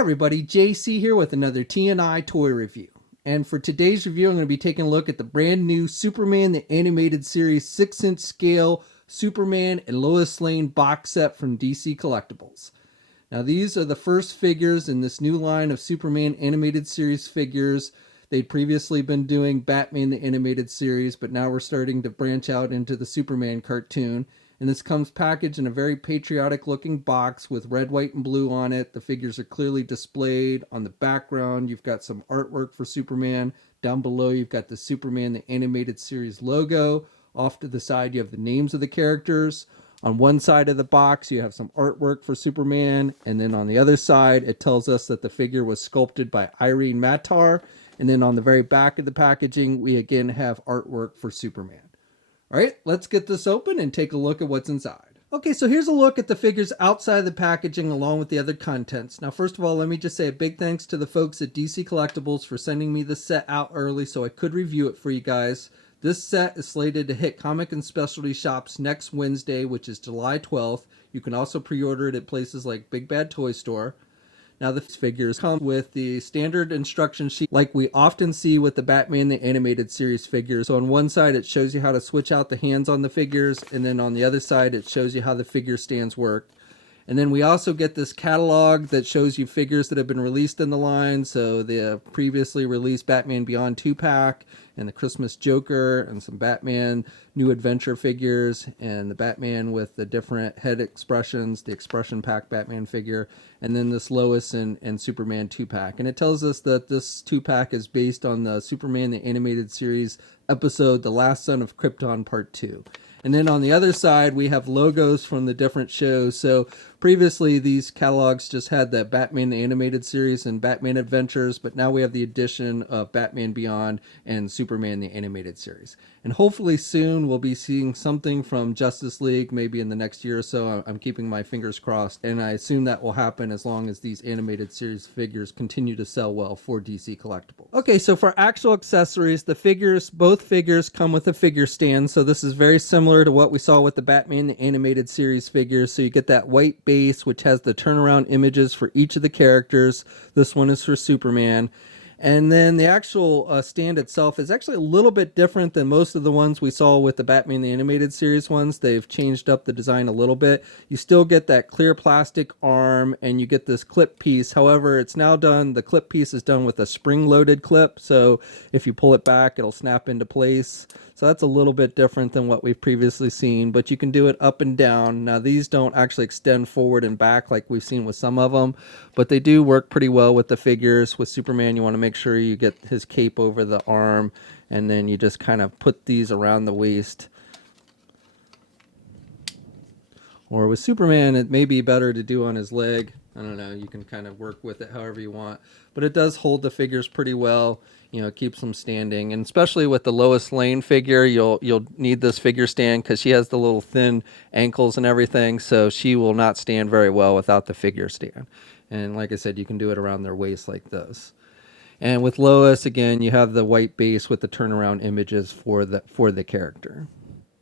everybody, JC here with another T&I toy review. And for today's review, I'm going to be taking a look at the brand new Superman the Animated Series 6-inch scale Superman and Lois Lane box set from DC Collectibles. Now these are the first figures in this new line of Superman Animated Series figures. They'd previously been doing Batman the Animated Series, but now we're starting to branch out into the Superman cartoon. And this comes packaged in a very patriotic looking box with red, white, and blue on it. The figures are clearly displayed. On the background, you've got some artwork for Superman. Down below, you've got the Superman the Animated Series logo. Off to the side, you have the names of the characters. On one side of the box, you have some artwork for Superman. And then on the other side, it tells us that the figure was sculpted by Irene Matar. And then on the very back of the packaging, we again have artwork for Superman. All right, let's get this open and take a look at what's inside. Okay, so here's a look at the figures outside the packaging along with the other contents. Now, first of all, let me just say a big thanks to the folks at DC Collectibles for sending me the set out early so I could review it for you guys. This set is slated to hit comic and specialty shops next Wednesday, which is July 12th. You can also pre-order it at places like Big Bad Toy Store. Now the figures come with the standard instruction sheet like we often see with the Batman the Animated Series figures. So on one side it shows you how to switch out the hands on the figures, and then on the other side it shows you how the figure stands work. And then we also get this catalog that shows you figures that have been released in the line. So the previously released Batman Beyond 2-pack and the Christmas Joker and some Batman New Adventure figures and the Batman with the different head expressions, the expression pack Batman figure, and then this Lois and Superman 2-pack. And it tells us that this 2-pack is based on the Superman the Animated Series episode The Last Son of Krypton Part 2. And then on the other side, we have logos from the different shows. So previously, these catalogs just had the Batman the Animated Series and Batman Adventures, but now we have the addition of Batman Beyond and Superman the Animated Series. And hopefully soon we'll be seeing something from Justice League, maybe in the next year or so. I'm keeping my fingers crossed, and I assume that will happen as long as these animated series figures continue to sell well for DC Collectibles. Okay, so for actual accessories, both figures come with a figure stand, so this is very similar to what we saw with the Batman the Animated Series figures. So you get that white base, which has the turnaround images for each of the characters. This one is for Superman. And then the actual stand itself is actually a little bit different than most of the ones we saw with the Batman the Animated Series ones. They've changed up the design a little bit. You still get that clear plastic arm and you get this clip piece. However, it's now done, the clip piece is done with a spring-loaded clip. So if you pull it back, it'll snap into place. So that's a little bit different than what we've previously seen, but you can do it up and down. Now these don't actually extend forward and back like we've seen with some of them, but they do work pretty well with the figures. With Superman, you want to make sure you get his cape over the arm, and then you just kind of put these around the waist. Or with Superman, it may be better to do on his leg. I don't know, you can kind of work with it however you want. But it does hold the figures pretty well. You know, it keeps them standing. And especially with the Lois Lane figure, you'll need this figure stand because she has the little thin ankles and everything. So she will not stand very well without the figure stand. And like I said, you can do it around their waist like this. And with Lois, again, you have the white base with the turnaround images for the character.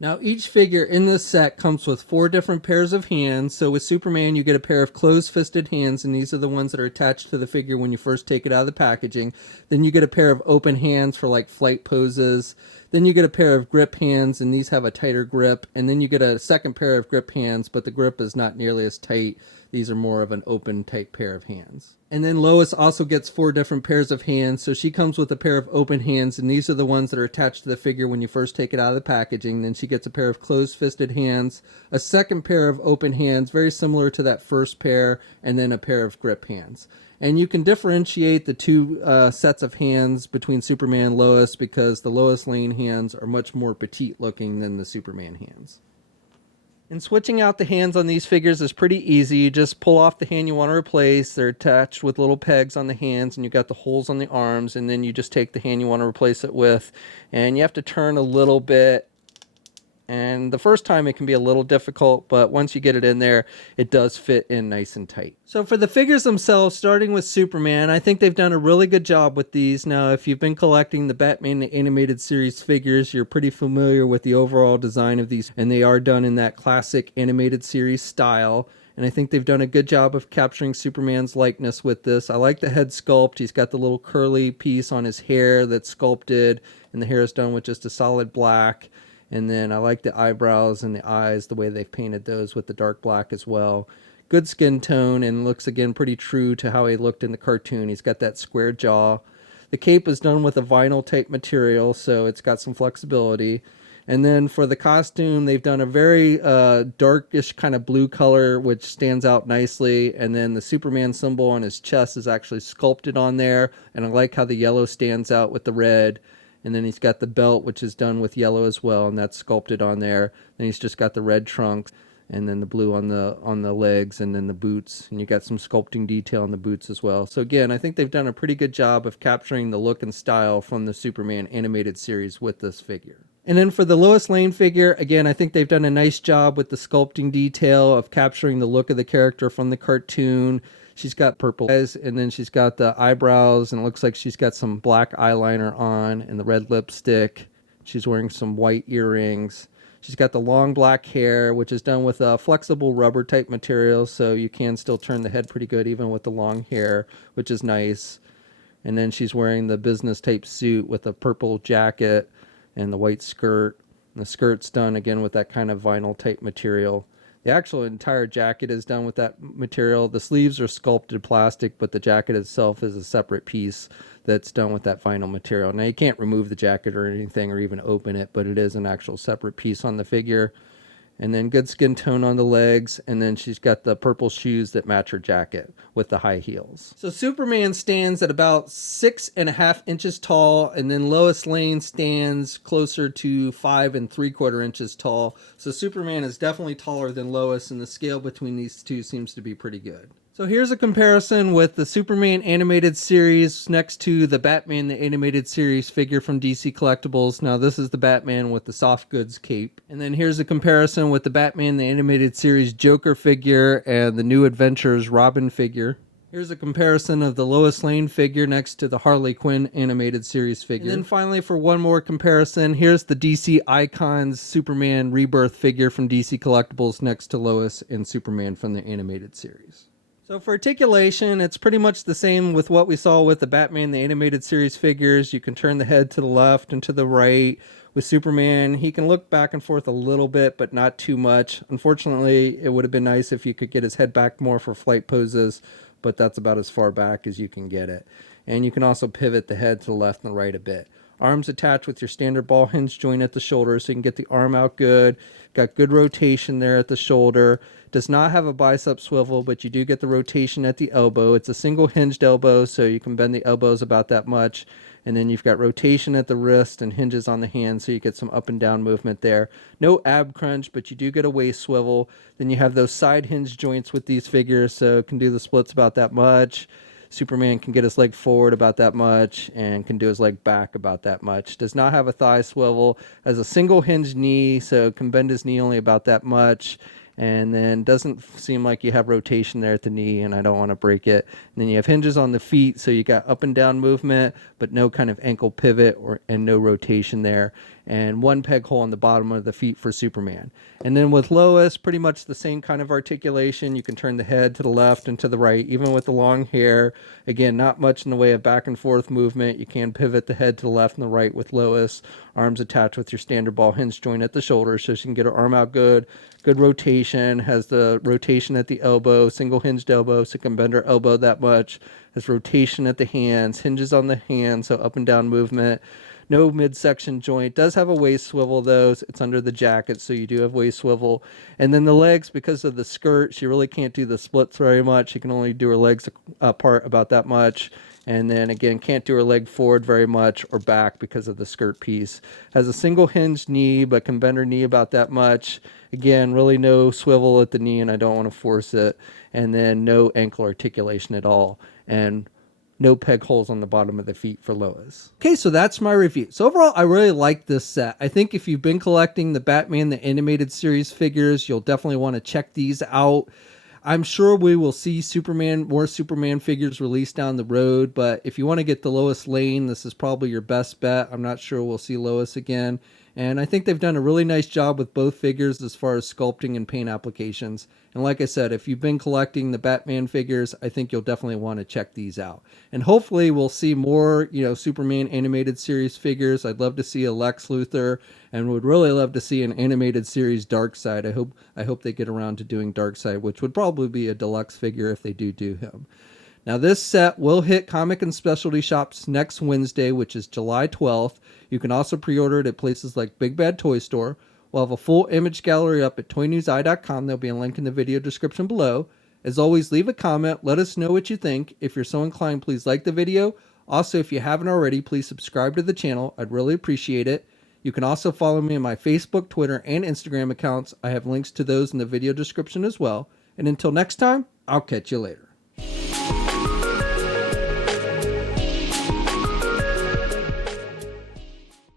Now, each figure in this set comes with 4 different pairs of hands. So with Superman, you get a pair of closed-fisted hands, and these are the ones that are attached to the figure when you first take it out of the packaging. Then you get a pair of open hands for like flight poses. Then you get a pair of grip hands, and these have a tighter grip. And then you get a second pair of grip hands, but the grip is not nearly as tight. These are more of an open, tight pair of hands. And then Lois also gets 4 different pairs of hands. So she comes with a pair of open hands, and these are the ones that are attached to the figure when you first take it out of the packaging. Then she gets a pair of closed-fisted hands, a second pair of open hands, very similar to that first pair, and then a pair of grip hands. And you can differentiate the 2 sets of hands between Superman and Lois because the Lois Lane hands are much more petite looking than the Superman hands. And switching out the hands on these figures is pretty easy. You just pull off the hand you want to replace. They're attached with little pegs on the hands, and you've got the holes on the arms, and then you just take the hand you want to replace it with. And you have to turn a little bit. And the first time it can be a little difficult, but once you get it in there, it does fit in nice and tight. So for the figures themselves, starting with Superman, I think they've done a really good job with these. Now, if you've been collecting the Batman the Animated Series figures, you're pretty familiar with the overall design of these, and they are done in that classic animated series style. and I think they've done a good job of capturing Superman's likeness with this. I like the head sculpt. He's got the little curly piece on his hair that's sculpted, and the hair is done with just a solid black. And then I like the eyebrows and the eyes, the way they've painted those with the dark black as well. Good skin tone, and looks again pretty true to how he looked in the cartoon. He's got that square jaw. The cape is done with a vinyl type material, so it's got some flexibility. And then for the costume, they've done a very darkish kind of blue color, which stands out nicely. And then the Superman symbol on his chest is actually sculpted on there. And I like how the yellow stands out with the red. And then he's got the belt, which is done with yellow as well, and that's sculpted on there. Then he's just got the red trunks, and then the blue on the legs, and then the boots. And you got some sculpting detail on the boots as well. So again, I think they've done a pretty good job of capturing the look and style from the Superman animated series with this figure. And then for the Lois Lane figure, again, I think they've done a nice job with the sculpting detail of capturing the look of the character from the cartoon. She's got purple eyes, and then she's got the eyebrows, and it looks like she's got some black eyeliner on and the red lipstick. She's wearing some white earrings. She's got the long black hair, which is done with a flexible rubber type material, so you can still turn the head pretty good even with the long hair, which is nice. And then she's wearing the business type suit with a purple jacket and the white skirt. And the skirt's done again with that kind of vinyl type material. The actual entire jacket is done with that material. The sleeves are sculpted plastic, but the jacket itself is a separate piece that's done with that vinyl material. Now you can't remove the jacket or anything or even open it, but it is an actual separate piece on the figure. And then good skin tone on the legs, and then she's got the purple shoes that match her jacket with the high heels. So Superman stands at about 6.5 inches tall, and then Lois Lane stands closer to 5 3/4 inches tall. So Superman is definitely taller than Lois, and the scale between these two seems to be pretty good. So here's a comparison with the Superman animated series next to the Batman the animated series figure from DC Collectibles. Now this is the Batman with the soft goods cape. And then here's a comparison with the Batman the animated series Joker figure and the New Adventures Robin figure. Here's a comparison of the Lois Lane figure next to the Harley Quinn animated series figure. And then finally, for one more comparison, here's the DC Icons Superman Rebirth figure from DC Collectibles next to Lois and Superman from the animated series. So for articulation, it's pretty much the same with what we saw with the Batman the animated series figures. You can turn the head to the left and to the right. With Superman, he can look back and forth a little bit, but not too much. Unfortunately, it would have been nice if you could get his head back more for flight poses, but that's about as far back as you can get it. And you can also pivot the head to the left and right a bit. Arms attached with your standard ball hinge joint at the shoulder, so you can get the arm out good. Got good rotation there at the shoulder. Does not have a bicep swivel, but you do get the rotation at the elbow. It's a single hinged elbow, so you can bend the elbows about that much. And then you've got rotation at the wrist and hinges on the hand, so you get some up and down movement there. No ab crunch, but you do get a waist swivel. Then you have those side hinge joints with these figures, so it can do the splits about that much. Superman can get his leg forward about that much and can do his leg back about that much. Does not have a thigh swivel. Has a single hinged knee, so can bend his knee only about that much. And then doesn't seem like you have rotation there at the knee, and I don't want to break it. And then you have hinges on the feet, so you got up and down movement, but no kind of ankle pivot and no rotation there. And one peg hole on the bottom of the feet for Superman. And then with Lois, pretty much the same kind of articulation. You can turn the head to the left and to the right, even with the long hair. Again, not much in the way of back and forth movement. You can pivot the head to the left and the right with Lois. Arms attached with your standard ball hinge joint at the shoulder, so she can get her arm out good. Good rotation, has the rotation at the elbow, single hinged elbow, so can bend her elbow that much. Has rotation at the hands, hinges on the hands, so up and down movement. No midsection joint. Does have a waist swivel though. It's under the jacket, so you do have waist swivel. And then the legs, because of the skirt, she really can't do the splits very much. She can only do her legs apart about that much. And then again, can't do her leg forward very much or back because of the skirt piece. Has a single hinged knee, but can bend her knee about that much. Again, really no swivel at the knee, and I don't want to force it. And then no ankle articulation at all. And no peg holes on the bottom of the feet for Lois. Okay, so that's my review. So overall, I really like this set. I think if you've been collecting the Batman the Animated Series figures, you'll definitely want to check these out. I'm sure we will see more Superman figures released down the road, but if you want to get the Lois Lane, this is probably your best bet. I'm not sure we'll see Lois again And I think they've done a really nice job with both figures as far as sculpting and paint applications. And like I said, if you've been collecting the Batman figures, I think you'll definitely want to check these out. And hopefully we'll see more, Superman animated series figures. I'd love to see a Lex Luthor, and would really love to see an animated series Darkseid. I hope they get around to doing Darkseid, which would probably be a deluxe figure if they do him. Now, this set will hit comic and specialty shops next Wednesday, which is July 12th. You can also pre-order it at places like Big Bad Toy Store. We'll have a full image gallery up at toynewseye.com. There'll be a link in the video description below. As always, leave a comment. Let us know what you think. If you're so inclined, please like the video. Also, if you haven't already, please subscribe to the channel. I'd really appreciate it. You can also follow me on my Facebook, Twitter, and Instagram accounts. I have links to those in the video description as well. And until next time, I'll catch you later.